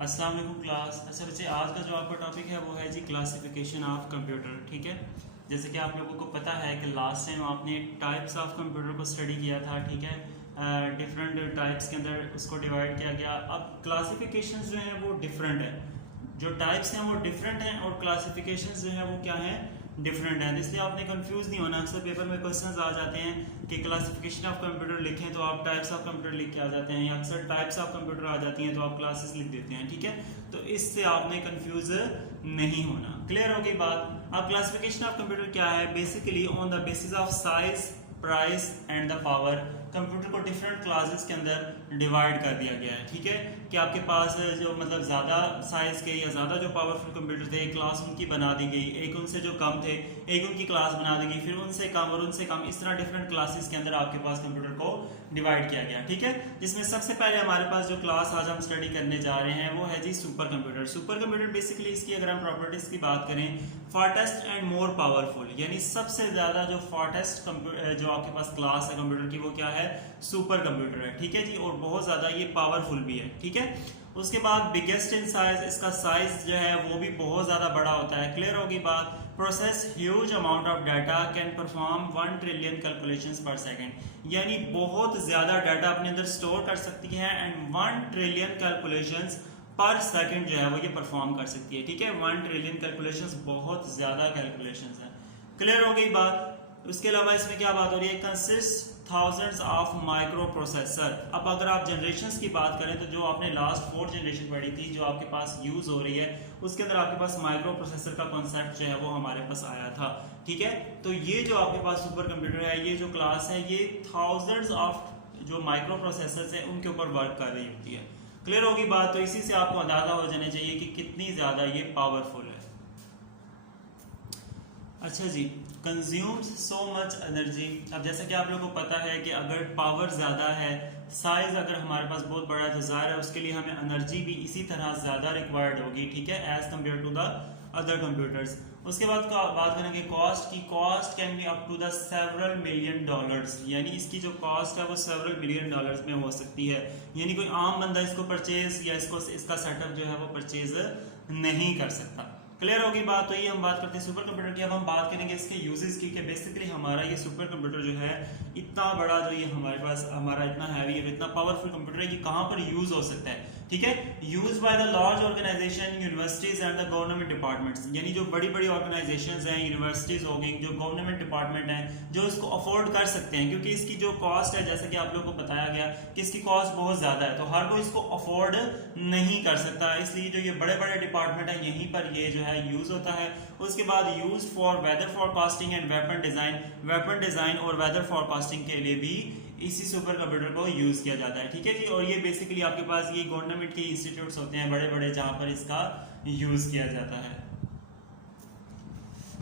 अस्सलाम वालेकुम क्लास। अच्छा बच्चे, आज का जो आपका टॉपिक है वो है जी क्लासिफिकेशन ऑफ कंप्यूटर। ठीक है, जैसे कि आप लोगों को पता है कि लास्ट टाइम आपने टाइप्स ऑफ कंप्यूटर को स्टडी किया था। ठीक है, डिफरेंट टाइप्स के अंदर उसको डिवाइड किया गया। अब क्लासिफिकेशंस जो हैं वो डिफरेंट है, जो टाइप्स हैं वो डिफरेंट हैं और क्लासिफिकेशंस जो हैं वो क्या हैं, डिफरेंट है। इसलिए आपने कंफ्यूज नहीं होना। अक्सर पेपर में क्वेश्चंस आ जाते हैं कि क्लासिफिकेशन ऑफ कंप्यूटर लिखें तो आप टाइप्स ऑफ कंप्यूटर लिख के आ जाते हैं, या अक्सर टाइप्स ऑफ कंप्यूटर आ जाती हैं तो आप क्लासेस लिख देते हैं। ठीक है, तो इससे आपने कंफ्यूज नहीं होना। क्लियर हो गई बात। अब क्लासिफिकेशन ऑफ कंप्यूटर क्या है? Basically on the basis of size, price and the power computer को डिफरेंट क्लासेस के अंदर डिवाइड कर दिया गया है। ठीक है, कि आपके पास जो मतलब ज़्यादा साइज़ के या ज़्यादा जो पावरफुल कंप्यूटर थे, एक क्लास उनकी बना दी गई, एक उनसे जो कम थे एक उनकी क्लास बना दी गई, फिर उनसे कम और उनसे कम, इस तरह डिफरेंट क्लासेस के अंदर आपके पास कंप्यूटर को डिवाइड किया गया। ठीक है, जिसमें सबसे पहले हमारे पास जो क्लास आज हम स्टडी करने जा रहे हैं वो है जी super computer. Super computer basically इसकी अगर हम प्रॉपर्टीज की बात करें, फास्टेस्ट एंड मोर पावरफुल, यानी सबसे ज़्यादा जो फास्टेस्ट जो आपके पास क्लास है कंप्यूटर की वो क्या है? सुपर कंप्यूटर है। ठीक है जी, और बहुत ज़्यादा ये पावरफुल भी है। ठीक है, उसके बाद बिगेस्ट इन साइज, इसका साइज जो है वो भी बहुत ज़्यादा बड़ा होता है। क्लियर होगी बात। Process huge amount of data, can perform 1 trillion calculations पर सेकंड, यानी बहुत ज़्यादा डाटा अपने अंदर स्टोर कर सकती है एंड 1 ट्रिलियन कैलकुलेशंस पर सेकंड जो है वो ये परफॉर्म कर सकती है। ठीक है, 1 ट्रिलियन कैलकुलेशंस बहुत ज़्यादा कैलकुलेशंस है। क्लियर हो गई बात। उसके अलावा इसमें क्या बात हो रही है? Consist thousands of micro processor. अब अगर आप जनरेशंस की बात करें तो जो आपने लास्ट 4 जनरेशन पढ़ी थी जो आपके पास यूज हो रही है, उसके अंदर आपके पास माइक्रो प्रोसेसर का कॉन्सेप्ट जो है वो हमारे पास आया था। ठीक है, तो ये जो आपके पास सुपर कंप्यूटर है, ये जो क्लास है, ये थाउजेंड्स ऑफ जो माइक्रो प्रोसेसर है उनके ऊपर वर्क कर रही होती है। क्लियर होगी बात। तो इसी से आपको अंदाजा हो जाना चाहिए कि कितनी ज्यादा ये पावरफुल है। अच्छा जी, कंज्यूम्स सो मच एनर्जी। अब जैसा कि आप लोगों को पता है कि अगर पावर ज़्यादा है, साइज अगर हमारे पास बहुत बड़ा है तो ज़ाहिर है उसके लिए हमें एनर्जी भी इसी तरह ज़्यादा रिक्वायर्ड होगी। ठीक है, as compare to the other computers. उसके बाद बात करेंगे कॉस्ट की। Cost can be up to the several million dollars, यानी इसकी जो कॉस्ट है वो सेवरल मिलियन डॉलर्स में हो सकती है। यानी कोई आम बंदा इसको परचेज या इसका सेटअप जो है वो परचेज नहीं कर सकता। क्लियर होगी बात। तो ये हम बात करते हैं सुपर कंप्यूटर की। अब हम बात करेंगे इसके यूजेस की कि बेसिकली हमारा ये सुपर कंप्यूटर जो है इतना बड़ा, जो ये हमारे पास हमारा इतना हैवी है, इतना पावरफुल कंप्यूटर है, ये कहाँ पर यूज हो सकता है? ठीक है, use by the large organization, universities and the government departments, यानी जो बड़ी बड़ी ऑर्गेनाइजेशंस हैं, यूनिवर्सिटीज हो गई, जो गवर्नमेंट डिपार्टमेंट हैं, जो इसको अफोर्ड कर सकते हैं, क्योंकि इसकी जो कॉस्ट है, जैसा कि आप लोगों को बताया गया कि इसकी कॉस्ट बहुत ज्यादा है, तो हर कोई इसको अफोर्ड नहीं कर सकता। इसलिए जो ये बड़े बड़े डिपार्टमेंट है यहीं पर ये जो है यूज होता है। उसके बाद use for weather forecasting and weapon design, weapon design और वेदर फॉरकास्टिंग के लिए भी इसी सुपर कंप्यूटर को यूज किया जाता है। ठीक है जी, और ये बेसिकली आपके पास ये गवर्नमेंट के इंस्टीट्यूट्स होते हैं बड़े बड़े जहां पर इसका यूज किया जाता है।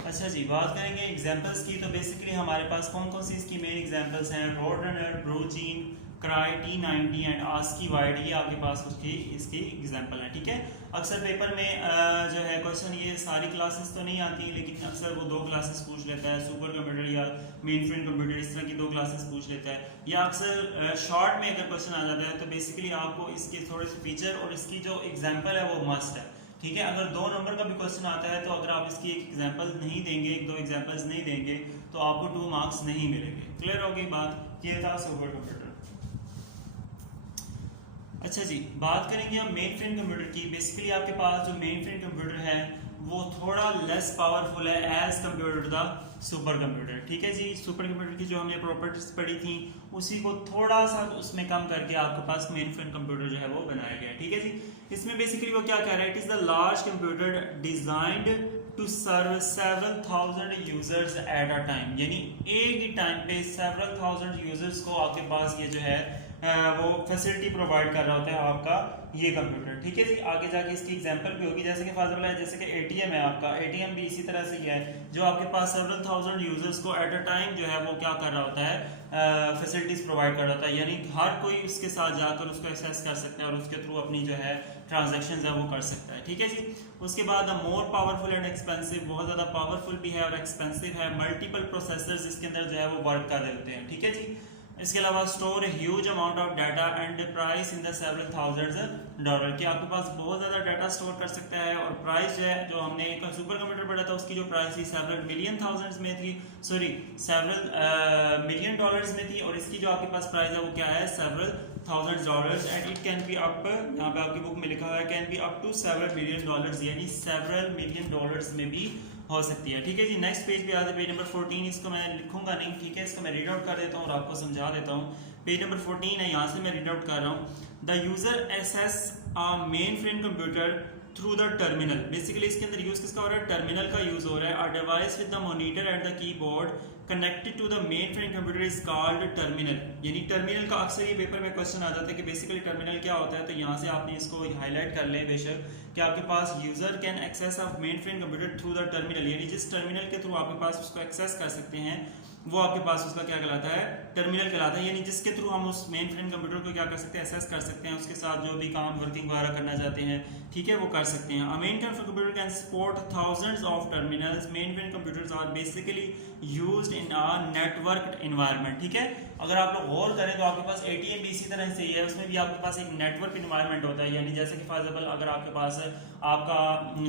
अच्छा जी, बात करेंगे एग्जांपल्स की। तो बेसिकली हमारे पास कौन कौन सी इसकी मेन एग्जांपल्स हैं? Roadrunner, Blue Gene, Cray, T90 and ASCI White, ये आपके पास उसकी इसकी एग्जांपल है। ठीक है, अक्सर पेपर में जो है क्वेश्चन, ये सारी क्लासेस तो नहीं आती लेकिन अक्सर वो 2 क्लासेस पूछ लेता है, सुपर कंप्यूटर या मेन फ्रेम कंप्यूटर, इस तरह की 2 क्लासेस पूछ लेता है। या अक्सर शॉर्ट में अगर क्वेश्चन आ जाता है तो बेसिकली आपको इसके थोड़े से फीचर और इसकी जो एग्जाम्पल है वो मस्ट है। ठीक है, अगर 2 नंबर का भी क्वेश्चन आता है तो अगर आप इसकी एक एग्जाम्पल नहीं देंगे, 1-2 एग्जाम्पल्स नहीं देंगे तो आपको 2 मार्क्स नहीं मिलेंगे। क्लियर होगी बात। ये था सुपर कंप्यूटर। अच्छा जी, बात करेंगे हम मेन फ्रेम कंप्यूटर की। बेसिकली आपके पास जो मेन फ्रेम कंप्यूटर है वो थोड़ा लेस पावरफुल है as compare to the supercomputer. ठीक है जी, सुपर कंप्यूटर की जो हमने प्रॉपर्टीज पढ़ी थी उसी को थोड़ा सा उसमें कम करके आपके पास मेन फ्रेम कंप्यूटर जो है वो बनाया गया है। ठीक है जी, इसमें बेसिकली वो क्या कह रहा है? It is the large computer designed to serve several thousand users at a time, यानी एक ही टाइम पे सेवरल थाउजेंड यूजर्स को आपके पास ये जो है वो फैसिलिटी प्रोवाइड कर रहा होता है आपका ये कंप्यूटर। ठीक है जी, आगे जाके इसकी एग्जांपल भी होगी। जैसे कि फॉर है, जैसे कि एटीएम है आपका, एटीएम भी इसी तरह से ही है जो आपके पास सेवरल थाउजेंड यूजर्स को एट अ टाइम जो है वो क्या कर रहा होता है, फैसिलिटीज प्रोवाइड कर रहा होता है, यानी हर कोई उसके साथ जाकर उसको एक्सेस कर सकता है और उसके थ्रू अपनी जो है ट्रांजेक्शन है वो कर सकता है। ठीक है जी, उसके बाद मोर पावरफुल एंड एक्सपेंसिव, बहुत ज्यादा पावरफुल भी है और एक्सपेंसिव है। मल्टीपल प्रोसेसर्स इसके अंदर जो है वो वर्क कर रहे होते हैं। ठीक है जी, इसके अलावा store huge amount of data and price in the several $1000 कि आपके पास बहुत ज़्यादा डाटा स्टोर कर सकता है, और प्राइस जो है जो हमने एक सुपर कंप्यूटर पढ़ा था उसकी जो प्राइस थी सेवरल मिलियन थाउजेंड्स में थी, सॉरी सेवरल मिलियन डॉलर्स में थी, और इसकी जो आपके पास प्राइस है वो क्या है several $1000 and it can be up, यहाँ पे आपकी बुक में लिखा है can be up to $7 million, यानी $7 मिलियन में भी हो सकती है। ठीक है जी, नेक्स्ट पेज पे आते पेज नंबर 14, इसको मैं लिखूंगा नहीं, ठीक है, इसको मैं रीड आउट कर देता हूँ और आपको समझा देता हूँ। पेज नंबर 14 है, यहाँ से मैं रीड आउट कर रहा हूँ। The user access a mainframe computer through the terminal, basically इसके अंदर यूज किसका हो रहा है, टर्मिनल का यूज हो रहा है। A device with the monitor and the keyboard connected to the mainframe computer is called terminal, यानी टर्मिनल का अक्सर ये पेपर में क्वेश्चन आ जाता है कि बेसिकली टर्मिनल क्या होता है, तो यहाँ से आपने इसको हाईलाइट कर लें बेशक कि आपके पास user can access of mainframe computer through the terminal, यानी जिस टर्मिनल के थ्रू आपके पास उसको एक्सेस कर सकते हैं वो आपके पास उसका क्या कहलाता है, टर्मिनल कहलाता है, यानी जिसके थ्रू हम उस मेन फ्रेम कंप्यूटर को क्या कर सकते हैं, एक्सेस कर सकते हैं, उसके साथ जो भी काम वर्किंग वगैरह करना चाहते हैं, ठीक है, वो कर सकते हैं। A main frame computer can support thousands of terminals. Mainframe computers are basically used in a networked environment. ठीक है, अगर आप लोग गौर करें तो आपके पास ATM भी इसी तरह से ही है, उसमें भी आपके पास एक नेटवर्क इन्वायरमेंट होता है, यानी जैसे कि फॉर एग्जांपल अगर आपके पास आपका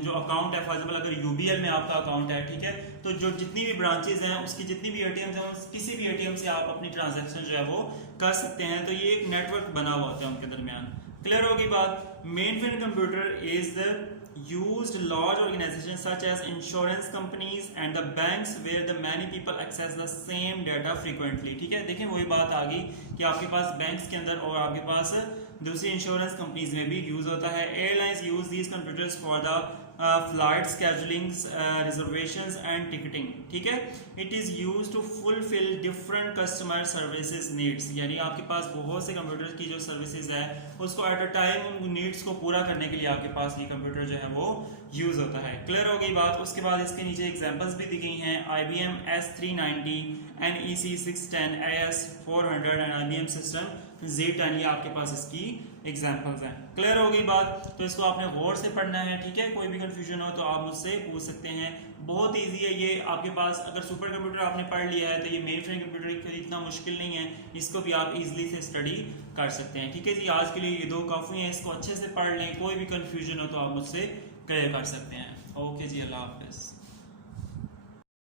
जो अकाउंट है, फॉर एग्जांपल अगर UBL में आपका अकाउंट है, ठीक है, तो जो जितनी भी ब्रांचेज हैं उसकी जितनी भी ATMs हैं, किसी भी ATM से आप अपनी ट्रांजेक्शन जो है वो कर सकते हैं, तो ये एक नेटवर्क बना हुआ होता है उनके दरमियान। क्लियर होगी बात। Main frame computer is the used large organizations such as insurance companies and the banks where the many people access the same data frequently। ठीक है, देखें वही बात आ गई कि आपके पास बैंक्स के अंदर और आपके पास दूसरी इंश्योरेंस कंपनीज में भी यूज होता है। Airlines use these computers for the flight scheduling, reservations and ticketing. ठीक है, it is use to fulfil different customer services needs, यानी आपके पास बहुत से कंप्यूटर की जो सर्विसेज है उसको एट अ टाइम उन नीड्स को पूरा करने के लिए आपके पास ये कंप्यूटर जो है वो यूज होता है। क्लियर हो गई बात। उसके बाद इसके नीचे एग्जांपल्स भी दी गई हैं, IBM S390, NEC 610, AS400 and IBM system Z10, ये आपके पास इसकी एग्जांपल्स हैं। क्लियर हो गई बात, तो इसको आपने गौर से पढ़ना है, ठीक है, कोई भी कंफ्यूजन हो तो आप मुझसे पूछ सकते हैं, बहुत इजी है ये। आपके पास अगर सुपर कंप्यूटर आपने पढ़ लिया है तो ये मेन फ्रेम कंप्यूटर इतना मुश्किल नहीं है, इसको भी आप इजीली से स्टडी कर सकते हैं। ठीक है जी, आज के लिए ये दो काफ़ी हैं, इसको अच्छे से पढ़ लें, कोई भी कंफ्यूजन हो तो आप मुझसे क्लियर कर सकते हैं। ओके जी, अल्लाह हाफिज़।